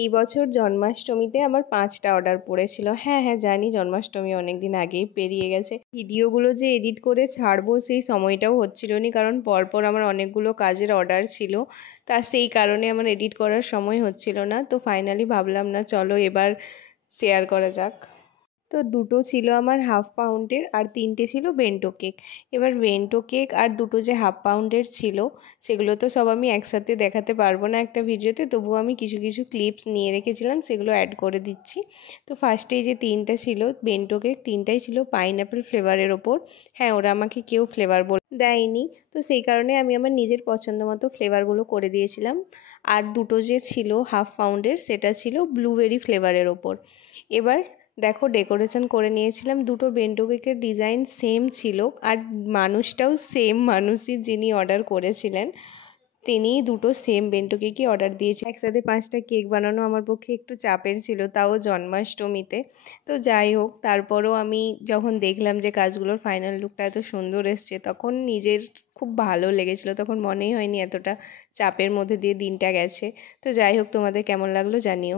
এই বছর জন্মাষ্টমীতে আমার 5টা অর্ডার পড়েছিল। হ্যাঁ হ্যাঁ জানি জন্মাষ্টমী অনেক দিন আগেই পেরিয়ে গেছে। ভিডিওগুলো যে এডিট করে ছাড়বো সেই সময়টাও হচ্ছিল না, কারণ পরপর আমার অনেকগুলো কাজের অর্ডার ছিল, তা সেই কারণে আমার এডিট করার সময় হচ্ছিল না। তো ফাইনালি ভাবলাম না চলো এবার শেয়ার করা যাক। তো দুটো ছিল আমার হাফ পাউন্ডের আর 3টে ছিল বেন্টো কেক। এবার বেন্টো কেক আর দুটো যে হাফ পাউন্ডের ছিল সেগুলো তো সব আমি একসাথে দেখাতে পারবো না একটা ভিডিওতে, তবুও আমি কিছু কিছু ক্লিপস নিয়ে রেখেছিলাম, সেগুলো অ্যাড করে দিচ্ছি। তো ফার্স্টেই যে 3টা ছিল বেন্টো কেক, 3টাই ছিল পাইনঅ্যাপেল ফ্লেভারের ওপর। হ্যাঁ, ওরা আমাকে কেউ ফ্লেভার দেয়নি, তো সেই কারণে আমি আমার নিজের পছন্দ মতো ফ্লেভারগুলো করে দিয়েছিলাম। আর দুটো যে ছিল হাফ পাউন্ডের সেটা ছিল ব্লুবেরি ফ্লেভারের ওপর। এবার দেখো ডেকোরেশন করে নিয়েছিলাম। দুটো বেন্টো কেকের ডিজাইন সেম ছিল আর মানুষটাও সেম মানুষই যিনি অর্ডার করেছিলেন, তিনিই দুটো সেম বেন্টো কেকই অর্ডার দিয়েছে। একসাথে 5টা কেক বানানো আমার পক্ষে একটু চাপের ছিল, তাও জন্মাষ্টমীতে। তো যাই হোক, তারপরও আমি যখন দেখলাম যে কাজগুলোর ফাইনাল লুকটা এত সুন্দর এসছে, তখন নিজের খুব ভালো লেগেছিলো। তখন মনেই হয়নি এতটা চাপের মধ্যে দিয়ে দিনটা গেছে। তো যাই হোক, তোমাদের কেমন লাগলো জানিও।